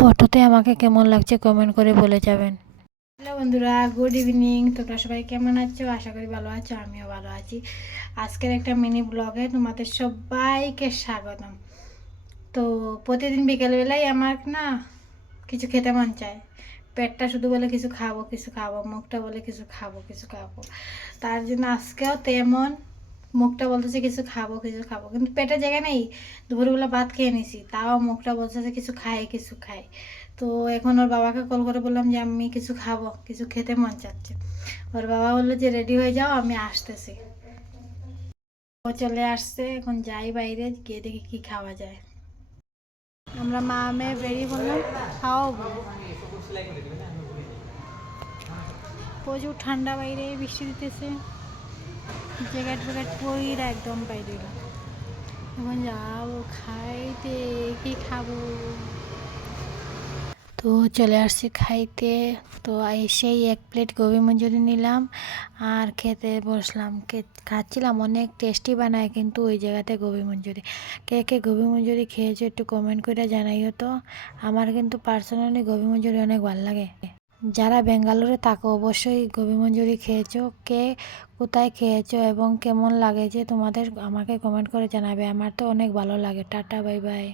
ফটোতে আমাকে কেমন লাগছে কমেন্ট করে বলে যাবেন। হ্যালো বন্ধুরা, গুড ইভিনিং। তোমরা সবাই কেমন আছো? আশা করি ভালো আছো, আমিও ভালো আছি। আজকের একটা মিনি ব্লগে তোমাদের সবাইকে স্বাগতম। তো প্রতিদিন বিকেলবেলায় আমার না কিছু খেতে মন চায়। পেটটা শুধু বলে কিছু খাবো কিছু খাবো, মুখটা বলে কিছু খাবো কিছু খাবো। তার জন্য আজকেও তেমন, মুখটা বলতেছে কিছু খাবো কিছু খাবো, কিন্তু পেটে জায়গা নেই। দুপুরবেলা ভাত খেয়ে নিছি, তাও মুখটা বলতেছে কিছু খাই কিছু খাই। তো এখন ওর বাবাকে কল করে বললাম যে আমি কিছু খাবো, কিছু খেতে মন চাচ্ছে। ওর বাবা বললো যে রেডি হয়ে যাও, আমি আসতেছি। ও চলে আসছে, এখন যাই বাইরে গিয়ে দেখি কি খাওয়া যায়। আমরা মা মেয়ে বেরিয়ে বললাম খাওয়াও বলে। প্রচুর ঠান্ডা, বাইরে বৃষ্টি দিতেছে, জ্যাকেট ফ্যাকেট পইরা একদম বাইরে এলাম। এখন যাবো খাইতে, কি খাবো। তো চলে আসছি খাইতে। তো এসেই এক প্লেট গোবি মঞ্চুরি নিলাম আর খেতে বসলাম। খাচ্ছিলাম, অনেক টেস্টি বানায় কিন্তু ওই জায়গাতে গোবি মঞ্চুরি। কে কে গোবি মঞ্চুরি খেয়েছো একটু কমেন্ট করে জানাইও তো। আমার কিন্তু পার্সোনালি গোবি মঞ্চুরি অনেক ভালো লাগে। যারা বেঙ্গালুরু থাকো অবশ্যই গোবি মঞ্চুরি খেয়েছো। কে কোথায় খেয়েছো এবং কেমন লাগেছে তোমাদের আমাকে কমেন্ট করে জানাবে। আমার তো অনেক ভালো লাগে। Tata, bye bye.